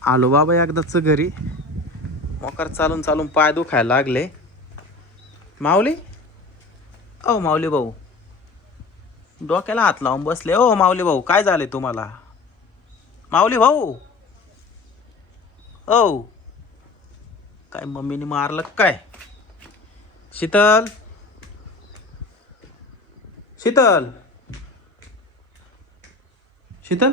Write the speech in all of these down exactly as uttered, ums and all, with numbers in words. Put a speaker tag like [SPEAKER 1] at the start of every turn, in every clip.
[SPEAKER 1] आलो बाबा एकदाच घरी. मोकार चालून चालून पाय दुखायला लागले. माऊली, ओ माऊली भाऊ, डोक्याला हात लावून बसले. ओ माऊली भाऊ, काय झाले तुम्हाला? माऊली भाऊ, ओ काय मम्मीने मारलं काय? शीतल, शीतल, शीतल,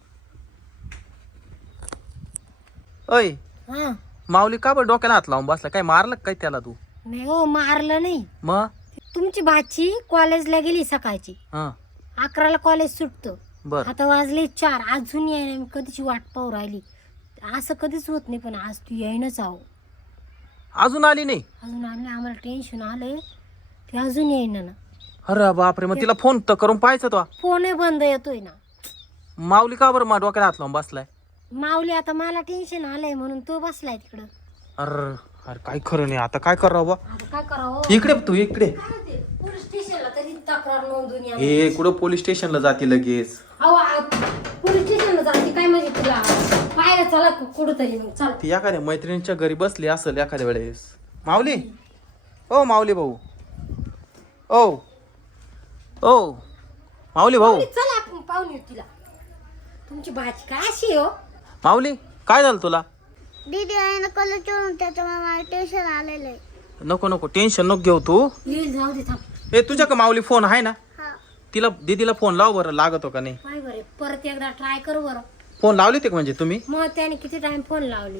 [SPEAKER 1] अय
[SPEAKER 2] हा
[SPEAKER 1] माऊली का बरं डोक्याला हात लावून बसला? काय मारलं काय त्याला तू?
[SPEAKER 2] नाही हो, मारलं नाही.
[SPEAKER 1] मग
[SPEAKER 2] तुमची भाची कॉलेजला गेली सकाळची.
[SPEAKER 1] हा
[SPEAKER 2] अकराला कॉलेज सुटतं.
[SPEAKER 1] बर
[SPEAKER 2] आता वाजले चार, अजून यायला मी कधीची वाट पाहू राहिली. असं कधीच होत नाही, पण आज तू येईनच आहो.
[SPEAKER 1] अजून आली नाही?
[SPEAKER 2] अजून आले, आम्हाला टेन्शन आलंय. ते अजून येईना ना.
[SPEAKER 1] अरे बापरे, मग तिला फोन तर करून पाहायचं तो.
[SPEAKER 2] फोन बंद येतोय ना.
[SPEAKER 1] माऊली का बरं मा डोक्याला हात लावून बसलाय?
[SPEAKER 2] माऊली, आता मला टेन्शन आलंय म्हणून तो बसलाय तिकडं.
[SPEAKER 1] अरे अरे काय खरं नाही, आता काय करावं बा?
[SPEAKER 2] आता काय करावं?
[SPEAKER 1] इकडे तू इकडे.
[SPEAKER 2] पोलीस स्टेशनला तरी तक्रार नोंदवून या.
[SPEAKER 1] हे कुठं पोलीस स्टेशनला जाते लगेच?
[SPEAKER 2] अहो, पोलीस स्टेशनला जाते काय म्हणजे तुला पाहायला चला कुठंतरी मग चल.
[SPEAKER 1] ती एखाद्या मैत्रिणीच्या घरी बसली असेल एखाद्या वेळेस. माऊली, ओ माऊली भाऊ, ओ ओ माऊली भाऊ,
[SPEAKER 2] चला आपण पाहून येऊ तिला. तुमची भाजी काय अशी हो?
[SPEAKER 1] माऊली काय झालं तुला?
[SPEAKER 3] दीदी आहे ना कॉलेज करून त्याच्यामुळे मला टेन्शन आलेलं आहे.
[SPEAKER 1] नको नको टेन्शन नको घेऊ तू.
[SPEAKER 2] येईल, जाऊ दे थांब.
[SPEAKER 1] ए तुझ्या का माऊली फोन आहे ना?
[SPEAKER 3] हा
[SPEAKER 1] तिला दीदीला फोन लाव बरं, लागतो का नाही.
[SPEAKER 2] काय बरे, परत एकदा ट्राय कर बरं.
[SPEAKER 1] फोन लावली ते म्हणजे तुम्ही?
[SPEAKER 2] मग त्याने किती टाइम फोन लावली.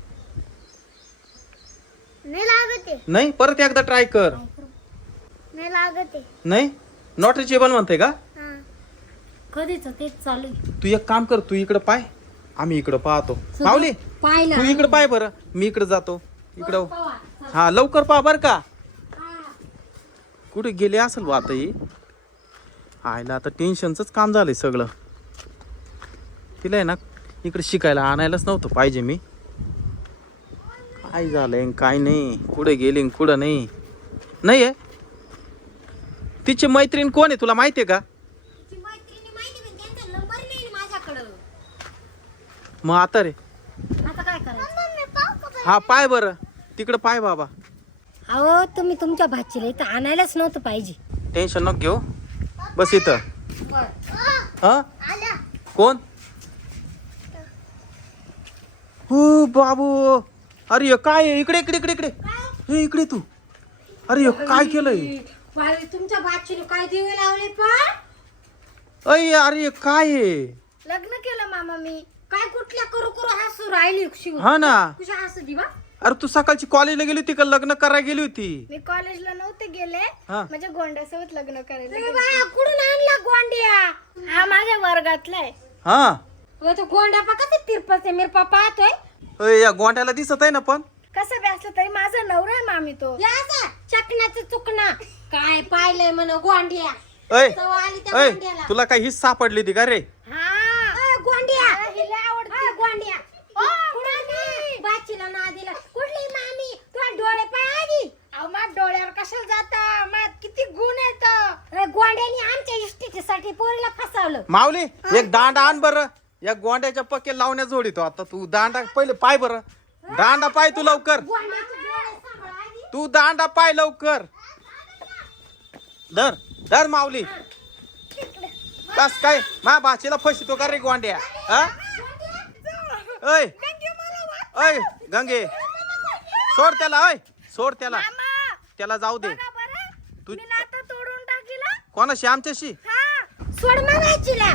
[SPEAKER 3] नाही लागत आहे,
[SPEAKER 1] नाही, परत एकदा ट्राय कर.
[SPEAKER 3] नाही लागत आहे.
[SPEAKER 1] नाही, नॉट रिचेबल म्हणते का?
[SPEAKER 3] हा
[SPEAKER 2] कधीच तेच चालू आहे.
[SPEAKER 1] तू एक काम कर, तू इकडं पाय, आम्ही इकडं पाहतो. माऊली
[SPEAKER 2] पाहिलं
[SPEAKER 1] तू इकडं पाय बरं, मी इकडं जातो. इकडं
[SPEAKER 2] पावा.
[SPEAKER 1] हा लवकर पहा बर का.
[SPEAKER 2] हा.
[SPEAKER 1] कुठे गेले असेल बा आता ही? आयला आता टेन्शनच काम झालंय सगळं. तिला आहे ना इकडे शिकायला आणायलाच नव्हतं पाहिजे मी. काय झालंय काय नाही, कुठे गेली कुठं नाही. नाही आहे तिची मैत्रीण कोण आहे तुला माहितीये का?
[SPEAKER 2] ती मैत्रिणी माहिती, पण त्यांचा नंबर नाही ना माझ्याकडं.
[SPEAKER 1] मग आता रे
[SPEAKER 2] आता काय करायचं?
[SPEAKER 1] हा पाय बरं, तिकडं पाय बाबा.
[SPEAKER 2] अहो, तुम्ही तुमच्या भाचीला इथं आणायलाच नव्हतं पाहिजे.
[SPEAKER 1] टेन्शन नको घेऊ, बस इथं. हा
[SPEAKER 3] आल्या
[SPEAKER 1] कोण? हो बाबू, अरे हे काय आहे? इकडे इकडे इकडे इकडे हे इकडे तू. अरे हे काय केलंय?
[SPEAKER 2] बाई, तुमच्या भाचीने काय दिवे लावले पण?
[SPEAKER 1] अय अरे हे काय आहे?
[SPEAKER 2] लग्न केलं मामा मी. काय कुठल्या करू करू हसू राहिली शिव.
[SPEAKER 1] हा ना.
[SPEAKER 2] तुझ्या हसू दिवा.
[SPEAKER 1] अरे तू सकाळची कॉलेजला गेली होती का लग्न करायला गेली होती?
[SPEAKER 3] मी कॉलेजला नव्हते गेले,
[SPEAKER 1] हा
[SPEAKER 3] माझ्या गोंड्यासोबत लग्न करायला
[SPEAKER 2] ए
[SPEAKER 3] गेले.
[SPEAKER 2] बाया, कुठून आणला गोंड्या?
[SPEAKER 3] हा माझ्या वर्गातला आहे.
[SPEAKER 1] हा
[SPEAKER 2] अगं, तो गोंड्या पा कसं तिरपते मिरपा पाहतोय.
[SPEAKER 1] अय, या गोंड्याला दिसत आहे ना पण.
[SPEAKER 3] कसं बी असलं तरी माझा नवरा आहे मामी तो.
[SPEAKER 2] या असा चकण्याचं चुकना. काय पाहिलंय म्हण गोंड्या.
[SPEAKER 1] अय
[SPEAKER 2] तवा आली त्या
[SPEAKER 1] अय
[SPEAKER 2] गोंड्याला.
[SPEAKER 1] तुला काही हिस्सा सापडली ती का रे?
[SPEAKER 2] हा. ए, गोंड्या. हिला आवडते गोंड्या. कुणाली? बाचीला ना दिला. कुठली मामी? तुझ्या डोळे पाय आधी.
[SPEAKER 3] अहो माझ्या डोळ्यावर कशाला जाता, माझ्यात किती गुण आहेत.
[SPEAKER 2] ए, गोंड्यानी आमच्या इष्टीसाठी पोरीला फसवलं.
[SPEAKER 1] माऊली एक दांडा आण बरं. या गोंड्याच्या पक्के लावण्या जोडीतो आता तू. दांडा पहिले पाय बरं, दांडा पाय तू लवकर.
[SPEAKER 2] गोंड्याचे डोळे सांभाळ आधी.
[SPEAKER 1] तू दांडा पाय लवकर. धर धर माऊली. कस काय मा भाचीला फसतो का रे गोंड्या? हा अय अय गंगे, सोड त्याला. अय सोड त्याला, त्याला जाऊ दे. तू
[SPEAKER 3] मी नातं तोडून टाकीला.
[SPEAKER 1] कोणाशी? आमच्याशी?
[SPEAKER 3] हा
[SPEAKER 2] सोड मागायचीला.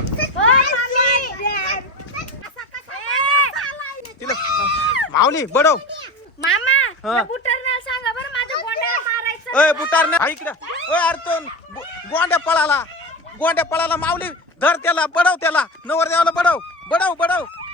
[SPEAKER 1] तिला माऊली बडव.
[SPEAKER 3] मामा
[SPEAKER 1] हा.
[SPEAKER 3] बुटरण्याला सांगा बरं माझ्या गोंड्याला मारायचं.
[SPEAKER 1] अय बुटार नाही इकडे. अय अरे तो गो- गोंड्या पळाला, गोंड्या पळाला. माऊली धर त्याला, बडव त्याला. नवर देवाला बडव बडव बडव.